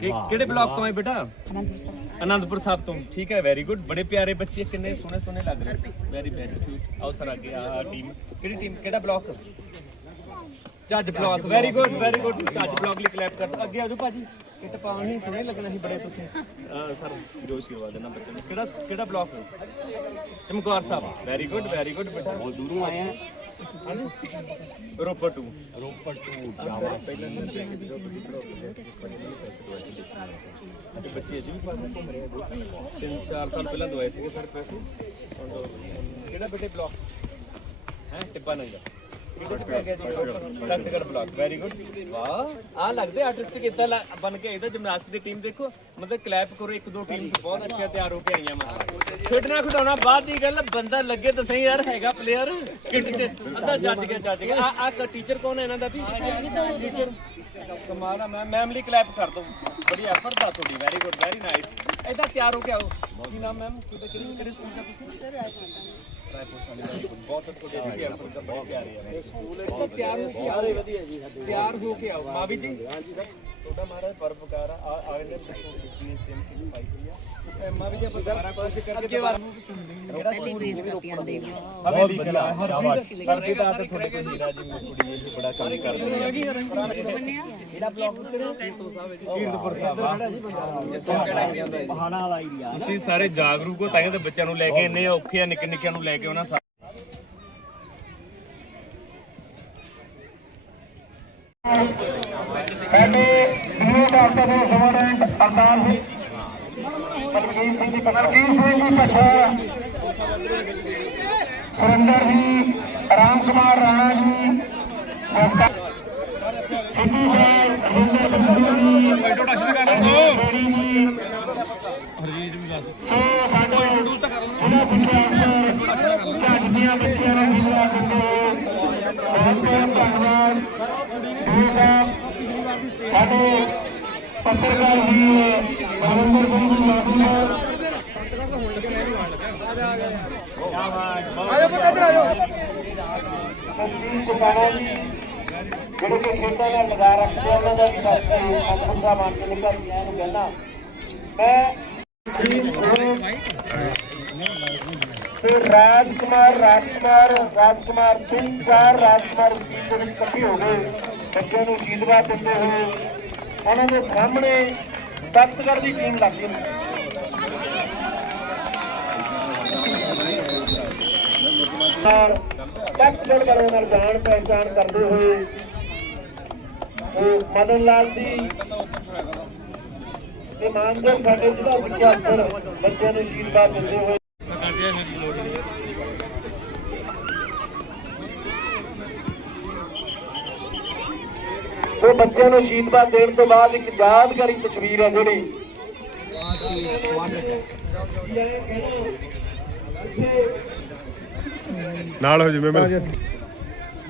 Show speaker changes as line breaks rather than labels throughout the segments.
ਕਿ ਕਿਹੜੇ ਬਲਾਕ ਤੋਂ ਆਏ ਬੇਟਾ? ਅਨੰਦਪੁਰ ਸਾਹਿਬ। ਤੋਂ। ਠੀਕ ਹੈ ਵੈਰੀ ਗੁੱਡ ਬੜੇ ਪਿਆਰੇ ਬੱਚੇ ਕਿੰਨੇ ਸੋਹਣੇ ਸੋਹਣੇ ਲੱਗ ਰਹੇ ਵੈਰੀ ਵੈਰੀ ਕਿਊਟ ਆਓ ਸਰ ਅੱਗੇ ਆ ਟੀਮ ਕਿਹੜੀ ਟੀਮ ਕਿਹੜਾ ਬਲਾਕ? ਜੱਜ block. Very good very good ਜੱਜ ਬਲਾਕ ਲਈ ਕਲੈਪ ਕਰ। ਅੱਗੇ ਆਜੋ ਭਾਜੀ। ਕਿਟ ਪਾਉਣੀ ਸੋਹਣੇ ਲੱਗਣਾ ਸੀ ਬੜੇ ਤੁਸੀਂ। ਅਹ ਸਰ ਜੋਸ਼ ਕਰਵਾ ਦੇਣਾ ਬੱਚੇ ਨੂੰ ਕਿਹੜਾ ਕਿਹੜਾ block? Chamkaur Sahib. Very good very good ਬੇਟਾ।
ਬਹੁਤ ਦੂਰੋਂ ਆਏ ਆ।
ਰੋਪੜ 2
ਰੋਪੜ ਤੋਂ ਜਾਵਾ
ਪਹਿਲਾਂ ਨਹੀਂ ਦੇਖਦੇ ਜੋ ਤੁਸੀਂ ਅਤੇ ਬੱਚੇ ਅਜੇ ਵੀ ਪਾਸੇ ਘੁੰਮ ਰਹੇ ਆ ਤਿੰਨ ਚਾਰ ਸਾਲ ਪਹਿਲਾਂ ਦਵਾਏ ਸੀਗੇ ਸਾਡੇ ਪੈਸੇ। ਕਿਹੜਾ ਬੇਟੇ ਬਲਾਕ ਹੈ Tibba Nangar Takhatgarh block very good ਵਾਹ ਆ ਲੱਗਦੇ ਆਰਟਿਸਟ ਕਿੱਦਾਂ ਲ- ਬਣ ਕੇ ਇਹਦਾ ਜਿਮਨਾਸਟਿਕ ਦੀ ਟੀਮ ਦੇਖੋ। ਮਤਲਬ ਕਲੈਪ ਕਰੋ, ਇੱਕ ਦੋ ਟੀਮਸ ਬਹੁਤ ਅੱਛੀਆਂ ਤਿਆਰ ਹੋ ਕੇ ਆਈਆਂ ਮੈਂ ਖੇਡਣਾ ਖਿਡਾਉਣਾ ਬਾਅਦ ਦੀ ਗੱਲ ਬੰਦਾ ਲੱਗੇ ਤਾਂ ਸਹੀ ਯਾਰ, ਹੈਗਾ ਪਲੇਅਰ ਕਿੱਟ ਚ, ਅੱਧਾ ਜੱਜ ਗਿਆ ਜੱਜ ਗਿਆ। ਆ ਆ ਟੀਚਰ ਕੌਣ ਹੈ ਇਹਨਾਂ ਦਾ ਵੀ? ਟੀਚਰ ਕਮਾਲ ਆ, ਮੈਂ ਮੈਮ ਲਈ ਕਲੈਪ ਕਰ ਦੋ ਬੜੀ ਐਫਰਟ ਦਾ ਤੁਹਾਡੀ ਵੈਰੀ ਗੁੱਡ ਵੈਰੀ ਨਾਈਸ ਇਹਦਾ ਤਿਆਰ ਹੋ ਕੇ ਆਓ। ਕੀ ਨਾਮ ਮੈਮ ਕਿਹੜੇ ਕਿਹੜੇ ਕਿਹੜੇ ਸਕੂਲ ਦਾ ਤੁਸੀਂ? ਰਾਏਪੁਰ ਸਾਲੀ very ਬਹੁਤ ਤੁਹਾਡੇ ਦੀ ਬਹੁਤ ਪਿਆਰੇ ਆ ਸਕੂਲ ਇਹ ਤਿਆਰ ਹੋ ਕੇ ਸਾਰੇ ਵਧੀਆ ਜੀ ਸਾਡੇ ਤਿਆਰ ਹੋ ਕੇ ਆਓ ਮਾਵੀ ਜੀ ਹਾਂਜੀ ਸਰ ਤੁਹਾਡਾ ਮਹਾਰਾਜ ਪਰਪਕਾਰ ਆ। ਆ ਆਏ ਨੇ ਕਿੰਨੀ ਸੇਮ ਕੀ ਪਾਈ ਹੋਈ ਆ। ਮਾਵੀ ਜੀ ਆਪਾਂ ਸਾਰਾ ਕੁਝ ਕਰਕੇ ਅੱਗੇ ਵਾਰ
ਪਹਿਲੀ ਗ੍ਰੇਸ ਕਰਤੀ ਆਂਦੇ
ਹਵੇਲੀ ਕਲਾ ਹਰਜੀਤ ਹਰਜੀਤ ਆ ਤੇ ਤੁਹਾਡੇ ਕੋਲ ਹੀਰਾ ਜੀ ਕੁੜੀ ਇਹ ਬੜਾ ਕੰਮ ਕਰਦੇ ਨੇ
ਇਹਦਾ ਬਲੌਗ
ਕੀਰਤਪੁਰ ਸਾਹਿਬ
ਪਹਾੜਾ ਵਾਲਾ ਏਰੀਆ
ਤੁਸੀਂ ਸਾਰੇ ਜਾਗਰੂਕ ਹੋ ਤਾਂ ਤਾਂ ਬੱਚਿਆਂ ਨੂੰ ਲੈ ਕੇ ਇੰਨੇ ਔਖੇ ਆ ਨਿੱਕੇ ਨਿੱਕਿਆਂ ਨੂੰ ਲੈ ਕੇ ਉਹਨਾਂ ਸਾ-
ਸਾਡੇ ਡੀਓ ਡਾਕਟਰ ਸਵਾਰੈਂਟ ਅਰਦਾਸ ਜੀ ਬਲਜੀਤ ਸਿੰਘ ਜੀ ਬਲਜੀਤ ਸਿੰਘ ਜੀ ਭੱਠਾ ਸੁਰਿੰਦਰ ਜੀ ਰਾਮ ਕੁਮਾਰ ਰਾਣਾ ਜੀ ਮੁਖਤਾਰ ਸਿੱਧੂ ਸਾਹਿਬ ਰਵਿੰਦਰ ਸਿੰਘ ਜੀ ਇੰਟਰੋਡਕਸ਼ਨ ਕਰ ਲਓ ਹਰਜੀਤ ਵੀ ਦੱਸ ਸੋ ਸਾਡੇ ਜ਼ਿਲ੍ਹਾ ਸਿੱਖਿਆ ਅਫਸਰ ਝੱਟ ਦੀਆਂ ਬੱਚਿਆਂ ਨੂੰ ਮਿਲਵਾ ਦਿੰਦੇ ਹੋਏ ਬਹੁਤ ਬਹੁਤ ਧੰਨਵਾਦ ਡੀਓ ਸਾਹਿਬ ਸਾਡੇ ਪੱਤਰਕਾਰ ਜੀ ਬਲਵਿੰਦਰ ਸਿੰਘ ਜੀ ਲਾਡੀ ਆਇਓ ਪੁੱਤ ਇੱਧਰ ਆਇਓ ਕੁਪਾਣਾ ਜੀ ਜਿਹੜੇ ਕਿ ਖੇਡਾਂ ਨਾਲ ਲਗਾ ਰੱਖਦੇ ਉਹਨਾਂ ਦਾ ਵੀ ਕਰਕੇ ਅੰਕੁਸ਼ਾ ਮਾਰ ਕੇ ਨਿਕਲ ਗਿਆ ਨੂੰ ਕਹਿਣਾ ਮੈਂ ਤੇ ਰਾਜਕੁਮਾਰ ਰਾਜਕੁਮਾਰ ਰਾਜਕੁਮਾਰ ਤਿੰਨ ਚਾਰ ਰਾਜਕੁਮਾਰ ਟੀਮ ਦੇ ਵਿੱਚ ਇਕੱਠੇ ਹੋ ਗਏ। ਬੱਚਿਆਂ ਨੂੰ ਅਸ਼ੀਰਵਾਦ ਦਿੰਦੇ ਹੋਏ ਉਹਨਾਂ ਦੇ ਸਾਹਮਣੇ ਤਖਤਗੜ੍ਹ ਦੀ ਟੀਮ ਲੱਗ ਗਈ। ਨਾਲ ਤਖਤਗੜ੍ਹ ਵਾਲਿਆਂ ਨਾਲ ਜਾਣ ਪਹਿਚਾਣ ਕਰਦੇ ਹੋਏ ਉਹ ਮਦਨ ਲਾਲ ਜੀ ਤੇ ਮਾਨਜਨ ਸਾਡੇ ਜਿਹੜਾ ਸਿੱਖਿਆ ਅਫਸਰ ਬੱਚਿਆਂ ਨੂੰ ਅਸ਼ੀਰਵਾਦ ਦਿੰਦੇ ਹੋਏ ਉਹ ਬੱਚਿਆਂ ਨੂੰ ਅਸ਼ੀਰਵਾਦ ਦੇਣ ਤੋਂ ਬਾਅਦ ਇੱਕ ਯਾਦਗਾਰੀ ਤਸਵੀਰ ਹੈ ਜਿਹੜੀ।
ਨਾਲ ਹੋ ਜਿਵੇਂ ਮੈਂ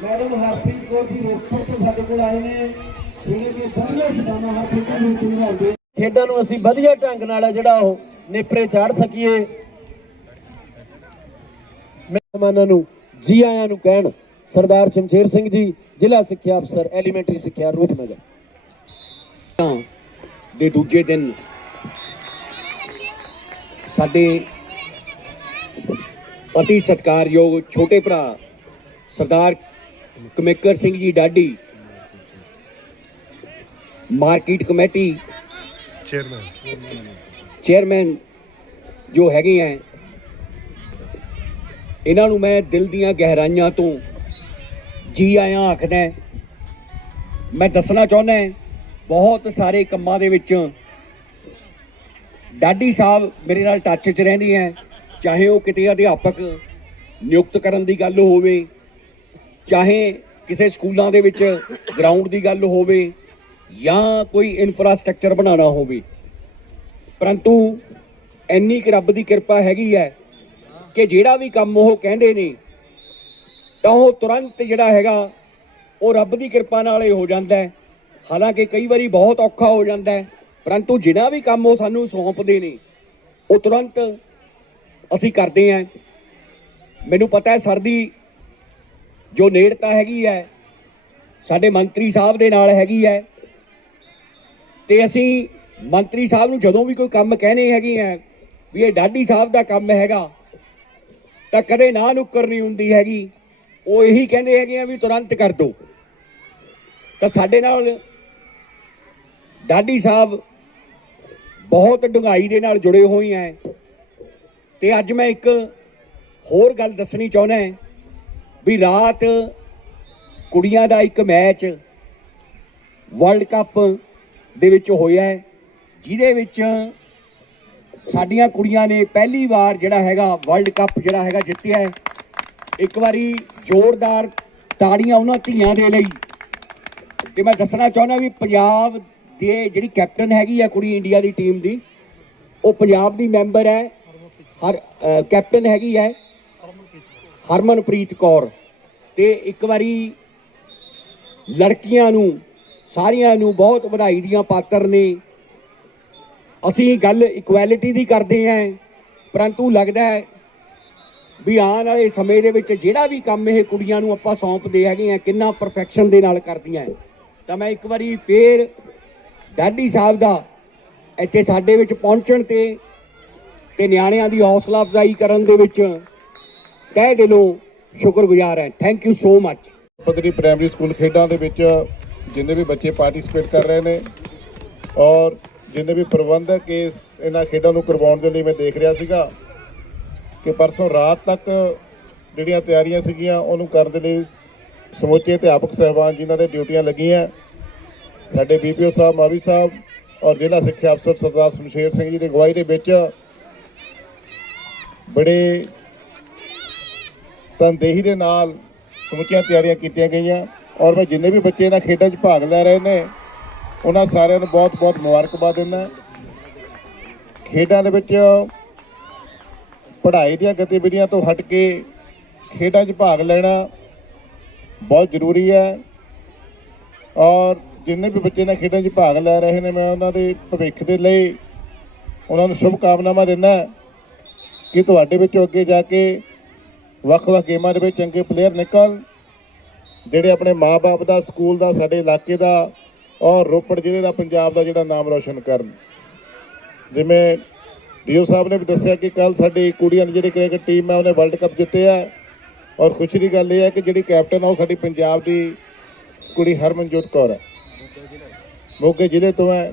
ਮੈਡਮ ਹਰਪ੍ਰੀਤ ਕੌਰ ਜੀ ਰੋਪੜ ਤੋਂ ਸਾਡੇ ਕੋਲ ਆਏ ਨੇ। ਜਿਹੜੇ ਕਿ ਵਧੀਆ ਸਦਾਨਾ ਹਰਪ੍ਰੀਤ ਨੂੰ ਨਿਭਾਉਂਦੇ ਖੇਡਾਂ ਨੂੰ ਅਸੀਂ ਵਧੀਆ ਢੰਗ ਨਾਲ ਹੈ ਜਿਹੜਾ ਉਹ ਨੇਪਰੇ ਚਾੜ ਸਕੀਏ। ਮਹਿਮਾਨਾਂ ਨੂੰ ਜੀ ਆਇਆਂ ਨੂੰ ਕਹਿਣ। ਸਰਦਾਰ ਸ਼ਮਸ਼ੇਰ ਸਿੰਘ ਜੀ ਜ਼ਿਲ੍ਹਾ ਸਿੱਖਿਆ ਅਫਸਰ ਐਲੀਮੈਂਟਰੀ ਸਿੱਖਿਆ ਰੂਪਨਗਰ।
ਦੇ ਦੂਜੇ ਦਿਨ ਸਾਡੇ ਅਤੀ ਸਤਿਕਾਰਯੋਗ ਛੋਟੇ ਭਰਾ Sardar Kamekar Singh ji Dadi market committee
chairman
chairman ਜੋ ਹੈਗੇ ਹੈ ਇਹਨਾਂ ਨੂੰ ਮੈਂ ਦਿਲ ਦੀਆਂ ਗਹਿਰਾਈਆਂ ਤੋਂ ਜੀ ਆਇਆਂ ਆਖਦਾ ਮੈਂ ਦੱਸਣਾ ਚਾਹੁੰਦਾ ਬਹੁਤ ਸਾਰੇ ਕੰਮਾਂ ਦੇ ਵਿੱਚ ਡਾਡੀ ਸਾਹਿਬ ਮੇਰੇ ਨਾਲ ਟੱਚ 'ਚ ਰਹਿੰਦੇ ਹੈ। ਚਾਹੇ ਉਹ ਕਿਤੇ ਅਧਿਆਪਕ ਨਿਯੁਕਤ ਕਰਨ ਦੀ ਗੱਲ ਹੋਵੇ, ਚਾਹੇ ਕਿਸੇ ਸਕੂਲਾਂ ਦੇ ਵਿੱਚ ਗਰਾਊਂਡ ਦੀ ਗੱਲ ਹੋਵੇ ਜਾਂ ਕੋਈ ਇਨਫਰਾਸਟ੍ਰਕਚਰ ਬਣਾਉਣਾ ਹੋਵੇ। ਪਰੰਤੂ ਇੰਨੀ ਕੁ ਰੱਬ ਦੀ ਕਿਰਪਾ ਹੈਗੀ ਹੈ ਕਿ ਜਿਹੜਾ ਵੀ ਕੰਮ ਉਹ ਕਹਿੰਦੇ ਨੇ ਤਾਂ ਉਹ ਤੁਰੰਤ ਜਿਹੜਾ ਹੈਗਾ, ਉਹ ਰੱਬ ਦੀ ਕਿਰਪਾ ਨਾਲ ਹੀ ਹੋ ਜਾਂਦਾ ਹੈ। ਹਾਲਾਂਕਿ ਕਈ ਵਾਰੀ ਬਹੁਤ ਔਖਾ ਹੋ ਜਾਂਦਾ ਹੈ, ਪਰੰਤੂ ਜਿਹੜਾ ਵੀ ਕੰਮ ਉਹ ਸਾਨੂੰ ਸੌਂਪਦੇ ਨੇ, ਉਹ ਤੁਰੰਤ ਅਸੀਂ ਕਰਦੇ ਹਾਂ। ਮੈਨੂੰ ਪਤਾ ਹੈ ਸਰ ਦੀ ਜੋ ਨੇੜਤਾ ਹੈਗੀ ਹੈ, ਸਾਡੇ ਮੰਤਰੀ ਸਾਹਿਬ ਦੇ ਨਾਲ ਹੈਗੀ ਹੈ। ਤੇ ਅਸੀਂ ਮੰਤਰੀ ਸਾਹਿਬ ਨੂੰ ਜਦੋਂ ਵੀ ਕੋਈ ਕੰਮ ਕਹਿਣੇ ਹੈਗੇ ਆ, ਵੀ ਇਹ ਡਾਡੀ ਸਾਹਿਬ ਦਾ ਕੰਮ ਹੈਗਾ, ਤਾਂ ਕਦੇ ਨਾ ਨੁੱਕਰ ਨਹੀਂ ਹੁੰਦੀ ਹੈਗੀ। ਉਹ ਇਹੀ ਕਹਿੰਦੇ ਹੈਗੇ ਆ ਵੀ ਤੁਰੰਤ ਕਰ ਦੋ ਤਾਂ ਸਾਡੇ ਨਾਲ ਡਾਡੀ ਸਾਹਿਬ ਬਹੁਤ ਡੂੰਘਾਈ ਦੇ ਨਾਲ ਜੁੜੇ ਹੋਏ ਆ ਤੇ ਅੱਜ ਮੈਂ ਇੱਕ ਹੋਰ ਗੱਲ ਦੱਸਣੀ ਚਾਹੁੰਦਾ ਵੀ ਰਾਤ ਕੁੜੀਆਂ ਦਾ ਇੱਕ ਮੈਚ ਵਰਲਡ ਕੱਪ ਦੇ ਵਿੱਚ ਹੋਇਆ ਜਿਹਦੇ ਵਿੱਚ ਸਾਡੀਆਂ ਕੁੜੀਆਂ ਨੇ ਪਹਿਲੀ ਵਾਰ ਜਿਹੜਾ ਹੈਗਾ ਵਰਲਡ ਕੱਪ ਜਿਹੜਾ ਹੈਗਾ ਜਿੱਤਿਆ ਹੈ ਇੱਕ ਵਾਰੀ ਜ਼ੋਰਦਾਰ ਤਾੜੀਆਂ ਉਹਨਾਂ ਧੀਆਂ ਦੇ ਲਈ। ਤੇ ਮੈਂ ਦੱਸਣਾ ਚਾਹੁੰਦਾ ਵੀ ਪੰਜਾਬ ਦੇ ਜਿਹੜੀ ਕੈਪਟਨ ਹੈਗੀ ਆ ਕੁੜੀ ਇੰਡੀਆ ਦੀ ਟੀਮ ਦੀ, ਉਹ ਪੰਜਾਬ ਦੀ ਮੈਂਬਰ ਹੈ। ਹਰ ਕੈਪਟਨ ਹੈਗੀ ਹੈ। ਹਰਮਨਪ੍ਰੀਤ ਕੌਰ। ਤੇ ਇੱਕ ਵਾਰੀ ਲੜਕੀਆਂ ਨੂੰ, ਸਾਰਿਆਂ ਨੂੰ ਬਹੁਤ ਵਧਾਈ ਦੀਆਂ ਪਾਤਰ ਨੇ। ਅਸੀਂ ਗੱਲ ਇਕੁਐਲਿਟੀ ਦੀ ਕਰਦੇ ਆਂ ਪਰੰਤੂ ਲੱਗਦਾ ਹੈ ਵੀ ਆਉਣ ਵਾਲੇ ਸਮੇਂ ਦੇ ਵਿੱਚ ਜਿਹੜਾ ਵੀ ਕੰਮ ਇਹ ਕੁੜੀਆਂ ਨੂੰ ਆਪਾਂ ਸੌਂਪਦੇ ਹੈਗੇ ਆ, ਕਿੰਨਾ ਪਰਫੈਕਸ਼ਨ ਦੇ ਨਾਲ ਕਰਦੀਆਂ ਤਾਂ ਮੈਂ ਇੱਕ ਵਾਰੀ ਫੇਰ ਡਾਡੀ ਸਾਹਿਬ ਦਾ ਇੱਥੇ ਸਾਡੇ ਵਿੱਚ ਪਹੁੰਚਣ ਤੇ ਤੇ ਨਿਆਣਿਆਂ ਦੀ ਹੌਸਲਾ ਅਫਜ਼ਾਈ ਕਰਨ ਦੇ ਵਿੱਚ ਤਹਿ ਦਿਲੋਂ ਸ਼ੁਕਰਗੁਜ਼ਾਰ ਹਾਂ ਥੈਂਕ ਯੂ ਸੋ ਮੱਚ
ਪੱਧਰੀ ਪ੍ਰਾਇਮਰੀ ਸਕੂਲ ਖੇਡਾਂ ਦੇ ਵਿੱਚ ਜਿੰਨੇ ਵੀ ਬੱਚੇ ਪਾਰਟਿਸਿਪੇਟ ਕਰ ਰਹੇ ਨੇ ਔਰ ਜਿੰਨੇ ਵੀ ਪ੍ਰਬੰਧਕ ਇਸ ਇਹਨਾਂ ਖੇਡਾਂ ਨੂੰ ਕਰਵਾਉਣ ਦੇ ਲਈ ਮੈਂ ਦੇਖ ਰਿਹਾ ਸੀਗਾ ਕਿ ਪਰਸੋਂ ਰਾਤ ਤੱਕ ਜਿਹੜੀਆਂ ਤਿਆਰੀਆਂ ਸੀਗੀਆਂ, ਉਹਨੂੰ ਕਰਨ ਦੇ ਲਈ ਸਮੁੱਚੇ ਅਧਿਆਪਕ ਸਹਿਬਾਨ ਜਿਨ੍ਹਾਂ ਦੇ ਡਿਊਟੀਆਂ ਲੱਗੀਆਂ। ਸਾਡੇ ਬੀਪੀਓ ਸਾਹਿਬ, ਮਾਵੀ ਸਾਹਿਬ ਔਰ ਜ਼ਿਲ੍ਹਾ ਸਿੱਖਿਆ ਅਫਸਰ ਸਰਦਾਰ ਸ਼ਮਸ਼ੇਰ ਸਿੰਘ ਜੀ ਦੀ ਅਗਵਾਈ ਦੇ ਵਿੱਚ ਬੜੇ ਤਨਦੇਹੀ ਦੇ ਨਾਲ ਸਮੁੱਚੀਆਂ ਤਿਆਰੀਆਂ ਕੀਤੀਆਂ ਗਈਆਂ ਔਰ ਮੈਂ ਜਿੰਨੇ ਵੀ ਬੱਚੇ ਇਹਨਾਂ ਖੇਡਾਂ 'ਚ ਭਾਗ ਲੈ ਰਹੇ ਨੇ, ਉਹਨਾਂ ਸਾਰਿਆਂ ਨੂੰ ਬਹੁਤ-ਬਹੁਤ ਮੁਬਾਰਕਬਾਦ ਦਿੰਦਾ। ਖੇਡਾਂ ਦੇ ਵਿੱਚ ਪੜ੍ਹਾਈ ਦੀਆਂ ਗਤੀਵਿਧੀਆਂ ਤੋਂ ਹਟ ਕੇ ਖੇਡਾਂ 'ਚ ਭਾਗ ਲੈਣਾ ਬਹੁਤ ਜ਼ਰੂਰੀ ਹੈ। ਔਰ ਜਿੰਨੇ ਵੀ ਬੱਚੇ ਨੇ ਖੇਡਾਂ 'ਚ ਭਾਗ ਲੈ ਰਹੇ ਨੇ, ਮੈਂ ਉਹਨਾਂ ਦੇ ਭਵਿੱਖ ਦੇ ਲਈ ਉਹਨਾਂ ਨੂੰ ਸ਼ੁਭ ਕਾਮਨਾਵਾਂ ਦਿੰਦਾ ਕਿ ਤੁਹਾਡੇ ਵਿੱਚੋਂ ਅੱਗੇ ਜਾ ਕੇ ਵੱਖ-ਵੱਖ ਗੇਮਾਂ ਦੇ ਵਿੱਚ ਚੰਗੇ ਪਲੇਅਰ ਨਿਕਲ, ਜਿਹੜੇ ਆਪਣੇ ਮਾਪੇ ਦਾ, ਸਕੂਲ ਦਾ, ਸਾਡੇ ਇਲਾਕੇ ਦਾ ਔਰ ਰੋਪੜ ਜ਼ਿਲ੍ਹੇ ਦਾ, ਪੰਜਾਬ ਦਾ ਜਿਹੜਾ ਨਾਮ ਰੌਸ਼ਨ ਕਰਨ। ਜਿਵੇਂ ਡੀਓ ਸਾਹਿਬ ਨੇ ਵੀ ਦੱਸਿਆ ਕਿ ਕੱਲ ਸਾਡੀ ਕੁੜੀਆਂ ਦੀ ਜਿਹੜੀ ਕ੍ਰਿਕਟ ਟੀਮ ਹੈ, ਉਹਨੇ ਵਰਲਡ ਕੱਪ ਜਿੱਤਿਆ ਔਰ ਖੁਸ਼ੀ ਦੀ ਗੱਲ ਇਹ ਹੈ ਕਿ ਜਿਹੜੀ ਕੈਪਟਨ ਆ, ਉਹ ਸਾਡੀ ਪੰਜਾਬ ਦੀ ਕੁੜੀ ਹਰਮਨਜੋਤ ਕੌਰ ਹੈ। ਮੋਗੇ ਜ਼ਿਲ੍ਹੇ ਤੋਂ ਹੈ।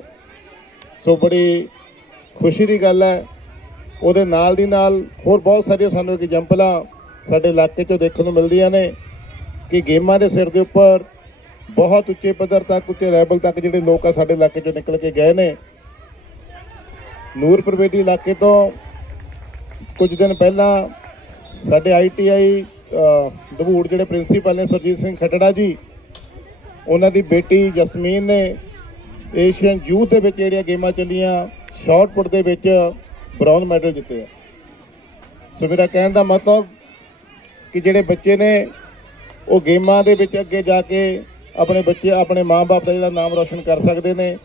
ਸੋ ਬੜੀ ਖੁਸ਼ੀ ਦੀ ਗੱਲ ਹੈ। ਉਹਦੇ ਨਾਲ ਦੀ ਨਾਲ ਹੋਰ ਬਹੁਤ ਸਾਰੀਆਂ ਸਾਨੂੰ ਐਗਜ਼ਾਮਪਲਾਂ ਸਾਡੇ ਇਲਾਕੇ 'ਚੋਂ ਦੇਖਣ ਨੂੰ ਮਿਲਦੀਆਂ ਨੇ ਕਿ ਗੇਮਾਂ ਦੇ ਸਿਰ ਦੇ ਉੱਪਰ ਬਹੁਤ ਉੱਚੇ ਪੱਧਰ ਤੱਕ, ਉੱਚੇ ਲੈਵਲ ਤੱਕ ਜਿਹੜੇ ਲੋਕ ਆ ਸਾਡੇ ਇਲਾਕੇ 'ਚੋਂ ਨਿਕਲ ਕੇ ਗਏ ਨੇ। ਨੂਰਪੁਰ ਬੇਦੀ ਇਲਾਕੇ ਤੋਂ ਕੁਝ ਦਿਨ ਪਹਿਲਾਂ ਸਾਡੇ ਆਈਟੀਆਈ ਦਬੂੜ ਜਿਹੜੇ ਪ੍ਰਿੰਸੀਪਲ ਨੇ ਸਰਜੀਤ ਸਿੰਘ ਖੱਟੜਾ ਜੀ, ਉਹਨਾਂ ਦੀ ਬੇਟੀ ਜਸਮੀਨ ਨੇ ਏਸ਼ੀਅਨ ਯੂਥ ਦੇ ਵਿੱਚ ਜਿਹੜੀਆਂ ਗੇਮਾਂ ਚੱਲੀਆਂ, ਸ਼ਾਰਟਪੁੱਟ ਦੇ ਵਿੱਚ ਬ੍ਰੌਂਜ਼ ਮੈਡਲ ਜਿੱਤੇ ਆ। ਸੋ ਮੇਰਾ ਕਹਿਣ ਦਾ ਮਤਲਬ ਕਿ ਜਿਹੜੇ ਬੱਚੇ ਨੇ, ਉਹ ਗੇਮਾਂ ਦੇ ਵਿੱਚ ਅੱਗੇ ਜਾ ਕੇ ਆਪਣੇ ਬੱਚੇ, ਆਪਣੇ ਮਾਪੇ ਦਾ ਜਿਹੜਾ ਨਾਮ ਰੋਸ਼ਨ ਕਰ ਸਕਦੇ ਨੇ।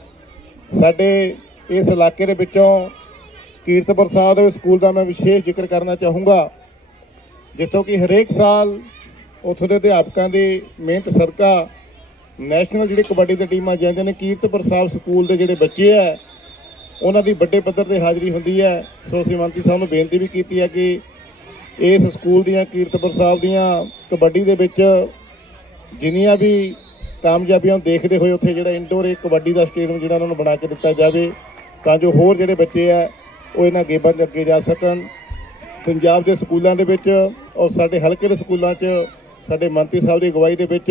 ਸਾਡੇ ਇਸ ਇਲਾਕੇ ਦੇ ਵਿੱਚੋਂ ਕੀਰਤਪੁਰ ਸਾਹਿਬ ਦੇ ਸਕੂਲ ਦਾ ਮੈਂ ਵਿਸ਼ੇਸ਼ ਜ਼ਿਕਰ ਕਰਨਾ ਚਾਹੂੰਗਾ। ਜਿੱਥੋਂ ਕਿ ਹਰੇਕ ਸਾਲ ਉੱਥੋਂ ਦੇ ਅਧਿਆਪਕਾਂ ਦੀ ਮਿਹਨਤ ਸਦਕਾ ਨੈਸ਼ਨਲ ਜਿਹੜੀ ਕਬੱਡੀ ਦੀ ਟੀਮਾਂ ਜਾਂਦੇ ਨੇ, ਕੀਰਤਪੁਰ ਸਾਹਿਬ ਸਕੂਲ ਦੇ ਜਿਹੜੇ ਬੱਚੇ ਆ, ਉਹਨਾਂ ਦੀ ਵੱਡੇ ਪੱਧਰ ਤੇ ਹਾਜ਼ਰੀ ਹੁੰਦੀ ਹੈ। ਸੋ ਅਸੀਂ ਮੰਤਰੀ ਸਾਹਿਬ ਨੂੰ ਬੇਨਤੀ ਵੀ ਕੀਤੀ ਹੈ ਕਿ ਇਸ ਸਕੂਲ ਦੀਆਂ, ਕੀਰਤਪੁਰ ਸਾਹਿਬ ਦੀਆਂ ਕਬੱਡੀ ਦੇ ਵਿੱਚ ਜਿੰਨੀਆਂ ਵੀ ਕਾਮਯਾਬੀਆਂ ਨੂੰ ਦੇਖਦੇ ਹੋਏ ਉੱਥੇ ਜਿਹੜਾ ਇੰਡੋਰ ਇੱਕ ਕਬੱਡੀ ਦਾ ਸਟੇਡੀਅਮ ਜਿਹੜਾ ਉਹਨਾਂ ਨੂੰ ਬਣਾ ਕੇ ਦਿੱਤਾ ਜਾਵੇ। ਤਾਂ ਜੋ ਹੋਰ ਜਿਹੜੇ ਬੱਚੇ ਆ, ਉਹ ਇਹਨਾਂ ਗੇਮਾਂ 'ਚ ਅੱਗੇ ਜਾ ਸਕਣ। ਪੰਜਾਬ ਦੇ ਸਕੂਲਾਂ ਦੇ ਵਿੱਚ ਔਰ ਸਾਡੇ ਹਲਕੇ ਦੇ ਸਕੂਲਾਂ 'ਚ, ਸਾਡੇ ਮੰਤਰੀ ਸਾਹਿਬ ਦੀ ਅਗਵਾਈ ਦੇ ਵਿੱਚ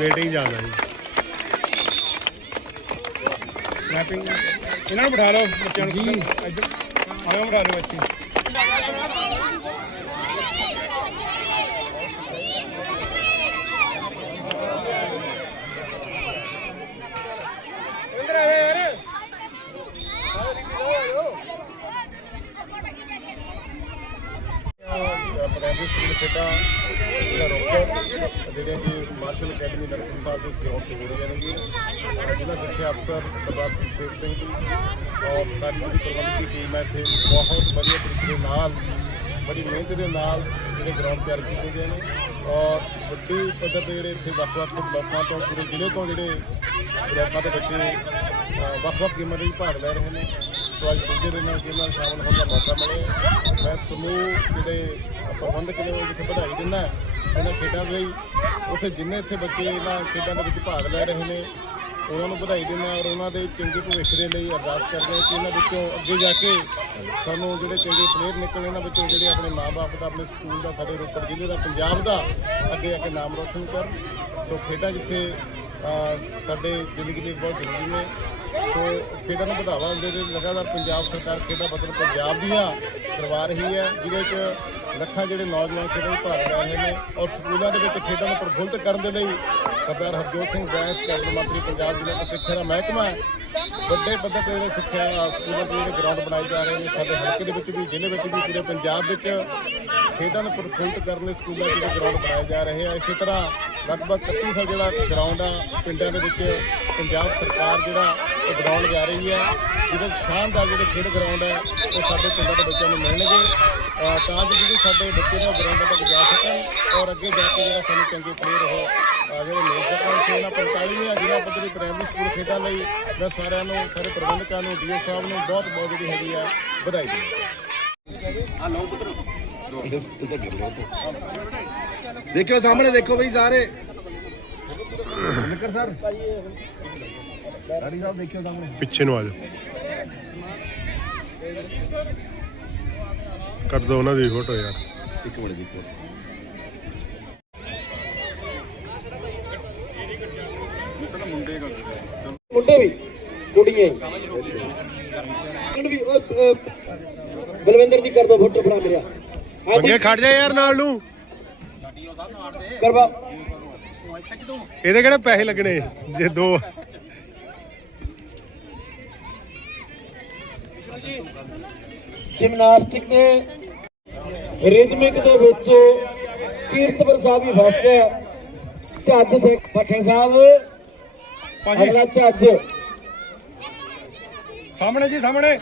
ਵੇਟਿੰਗ ਜ਼ਿਆਦਾ ਜੀ
ਇਹਨਾਂ ਨੂੰ ਬਿਠਾ ਲਓ ਬੱਚਿਆਂ ਨੂੰ। ਜੀ। ਇੱਧਰ। ਆਵੇਂ ਬਿਠਾ ਲਓ ਬੱਚੇ।
ਪ੍ਰਾਇਮਰੀ ਸਕੂਲ ਖੇਡਾਂ। ਜਿਹੜਾ ਜਿਹੜੇ ਕਿ ਮਾਰਸ਼ਲ ਅਕੈਡਮੀ ਨਰਪੁਰ ਸਾਹਿਬ ਦੇ ਗਰਾਊਂਡ ਤੇ ਹੋ ਰਹੀਆਂ ਨੇ ਜੀ ਜ਼ਿਲ੍ਹਾ ਸਿੱਖਿਆ ਅਫਸਰ ਸਰਦਾਰ ਸੁਖਸ਼ੇਰ ਸਿੰਘ ਜੀ ਔਰ ਸਾਡੀ ਜਿਹੜੀ ਪ੍ਰਬੰਧਕੀ ਟੀਮ ਹੈ ਇੱਥੇ ਬਹੁਤ ਵਧੀਆ ਤਰੀਕੇ ਨਾਲ ਬੜੀ ਮਿਹਨਤ ਦੇ ਨਾਲ ਜਿਹੜੇ ਗਰਾਊਂਡ ਤਿਆਰ ਕੀਤੇ ਗਏ ਨੇ ਔਰ ਵੱਡੀ ਪੱਧਰ ਤੇ ਜਿਹੜੇ ਇੱਥੇ ਵੱਖ-ਵੱਖ ਬਲਾਕਾਂ ਤੋਂ ਪੂਰੇ ਜ਼ਿਲ੍ਹੇ ਤੋਂ ਜਿਹੜੇ ਬਲਾਕਾਂ ਦੇ ਬੱਚੇ ਵੱਖ-ਵੱਖ ਗੇਮਾਂ ਦੇ ਵਿੱਚ ਭਾਗ ਲੈ ਰਹੇ ਨੇ ਸੋ ਅੱਜ ਦੂਜੇ ਦਿਨ ਗੇਮਾਂ ਨਾਲ ਸ਼ਾਮਲ ਹੋਣ ਦਾ ਮੌਕਾ ਮਿਲਿਆ ਮੈਂ ਸਮੂਹ ਜਿਹੜੇ ਪ੍ਰਬੰਧਕ ਨੇ ਉਹ ਜਿੱਥੇ ਵਧਾਈ ਦਿੰਦਾ ਇਹਨਾਂ ਖੇਡਾਂ ਦੇ ਲਈ ਉੱਥੇ ਜਿੰਨੇ ਇੱਥੇ ਬੱਚੇ ਇਹਨਾਂ ਖੇਡਾਂ ਦੇ ਵਿੱਚ ਭਾਗ ਲੈ ਰਹੇ ਨੇ, ਉਹਨਾਂ ਨੂੰ ਵਧਾਈ ਦਿੰਦੇ ਹਾਂ ਔਰ ਉਹਨਾਂ ਦੇ ਚੰਗੇ ਭਵਿੱਖ ਦੇ ਲਈ ਅਰਦਾਸ ਕਰਦੇ ਹਾਂ ਕਿ ਇਹਨਾਂ ਵਿੱਚੋਂ ਅੱਗੇ ਜਾ ਕੇ ਸਾਨੂੰ ਜਿਹੜੇ ਚੰਗੇ ਪਲੇਅਰ ਨਿਕਲਣ, ਇਹਨਾਂ ਵਿੱਚੋਂ ਜਿਹੜੇ ਆਪਣੇ ਮਾਪੇ ਦਾ, ਆਪਣੇ ਸਕੂਲ ਦਾ, ਸਾਡੇ ਰੋਪੜ ਜ਼ਿਲ੍ਹੇ ਦਾ, ਪੰਜਾਬ ਦਾ ਅੱਗੇ ਆ ਕੇ ਨਾਮ ਰੋਸ਼ਨ ਕਰਨ। ਸੋ ਖੇਡਾਂ ਜਿੱਥੇ ਸਾਡੇ ਜ਼ਿੰਦਗੀ ਲਈ ਬਹੁਤ ਜ਼ਰੂਰੀ ਨੇ। ਸੋ ਖੇਡਾਂ ਨੂੰ ਵਧਾਵਾ ਦੇ ਲਗਾਤਾਰ ਪੰਜਾਬ ਸਰਕਾਰ ਖੇਡਾਂ ਬਦਲ ਪੰਜਾਬ ਦੀਆਂ ਕਰਵਾ ਰਹੀ ਹੈ, ਜਿਹਦੇ 'ਚ ਲੱਖਾਂ ਜਿਹੜੇ ਨੌਜਵਾਨ ਖੇਡਾਂ ਵਿੱਚ ਭਾਗ ਲੈ ਰਹੇ ਨੇ ਔਰ ਸਕੂਲਾਂ ਦੇ ਵਿੱਚ ਖੇਡਾਂ ਨੂੰ ਪ੍ਰਫੁੱਲਤ ਕਰਨ ਦੇ ਲਈ ਸਰਦਾਰ ਹਰਜੋਤ ਸਿੰਘ ਬੈਂਸ ਕੈਬਨਿਟ ਮੰਤਰੀ ਪੰਜਾਬ ਜ਼ਿਲ੍ਹੇ ਦਾ ਸਿੱਖਿਆ ਦਾ ਮਹਿਕਮਾ ਵੱਡੇ ਪੱਧਰ ਤੇ ਜਿਹੜੇ ਸਿੱਖਿਆ ਸਕੂਲਾਂ ਦੇ ਜਿਹੜੇ ਗਰਾਊਂਡ ਬਣਾਏ ਜਾ ਰਹੇ ਨੇ, ਸਾਡੇ ਹਲਕੇ ਦੇ ਵਿੱਚ ਵੀ, ਜ਼ਿਲ੍ਹੇ ਵਿੱਚ ਵੀ, ਪੂਰੇ ਪੰਜਾਬ ਵਿੱਚ ਖੇਡਾਂ ਨੂੰ ਪ੍ਰਫੁੱਲਤ ਕਰਨ ਲਈ ਸਕੂਲਾਂ ਦੇ ਜਿਹੜੇ ਗਰਾਊਂਡ ਬਣਾਏ ਜਾ ਰਹੇ ਆ। ਇਸੇ ਤਰ੍ਹਾਂ ਲਗਭਗ 3100 ਜਿਹੜਾ ਗਰਾਊਂਡ ਆ, ਪਿੰਡਾਂ ਦੇ ਵਿੱਚ ਪੰਜਾਬ ਸਰਕਾਰ ਜਿਹੜਾ ਉਹ ਬਣਾਉਣ ਜਾ ਰਹੀ ਹੈ ਜਿਹਦੇ ਵਿੱਚ ਸ਼ਾਨਦਾਰ ਜਿਹੜੇ ਖੇਡ ਗਰਾਊਂਡ ਹੈ ਉਹ ਸਾਡੇ ਪਿੰਡਾਂ ਦੇ ਬੱਚਿਆਂ ਨੂੰ ਮਿਲਣਗੇ। ਤਾਂ ਜੋ ਜਿਹੜੀ ਸਾਡੇ ਬੱਚੇ ਨੇ ਗਰਾਊਂਡਾਂ ਤੱਕ ਜਾ ਸਕਣ ਔਰ ਅੱਗੇ ਜਾ ਕੇ ਜਿਹੜਾ ਸਾਨੂੰ ਚੰਗੇ ਪਲੇਅਰ ਉਹ ਜਿਹੜੇ ਮਿਲ ਸਕਣ। ਤੇ ਇਹਨਾਂ 45ਵੀਂ ਜ਼ਿਲ੍ਹਾ ਪੱਧਰੀ ਪ੍ਰਾਇਮਰੀ ਸਕੂਲ ਖੇਡਾਂ ਲਈ ਮੈਂ ਸਾਰਿਆਂ ਨੂੰ ਸਾਰੇ ਪ੍ਰਬੰਧਕਾਂ ਨੂੰ ਡੀਓ ਸਾਹਿਬ ਨੂੰ ਬਹੁਤ ਬਹੁਤ ਜਿਹੜੀ ਹੈਗੀ ਆ ਵਧਾਈ ਦਿੰਦਾ
ਦੇਖਿਓ ਸਾਹਮਣੇ ਦੇਖੋ ਬਈ ਸਾਰੇ।
ਪਿੱਛੇ ਨੂੰ ਆ ਜਾਓ। ਕਰ ਦੋ ਉਹਨਾਂ ਦੀ ਫੋਟੋ ਯਾਰ।
ਇੱਕ ਮਿੰਟ ਇੱਕ ਮਿੰਟ।
ਮੁੰਡੇ ਵੀ ਕੁੜੀਆਂ ਵੀ ਬਲਵਿੰਦਰ ਜੀ ਕਰ ਦੋ ਫੋਟੋ ਬਣਾ ਮੇਰਾ।
ਅੱਗੇ ਖੜ ਜਾ ਯਾਰ ਨਾਲ ਨੂੰ।
ਕਰਵਾ।
ਇਹਦੇ ਕਿਹੜੇ ਪੈਸੇ ਲੱਗਣੇ? ਜੇ ਦੋ।
ਜਿਮਨਾਸਟਿਕ ਦੇ ਰਿਦਮਿਕ ਦੇ ਵਿੱਚ ਕੀਰਤਪੁਰ ਸਾਹਿਬ ਵੀ ਫਸਟ ਹੈ। ਝੱਜ ਸਿੰਘ ਪੱਠੇ ਸਾਹਿਬ ਅਗਲਾ ਝੱਜ।
ਸਾਹਮਣੇ ਜੀ ਸਾਹਮਣੇ।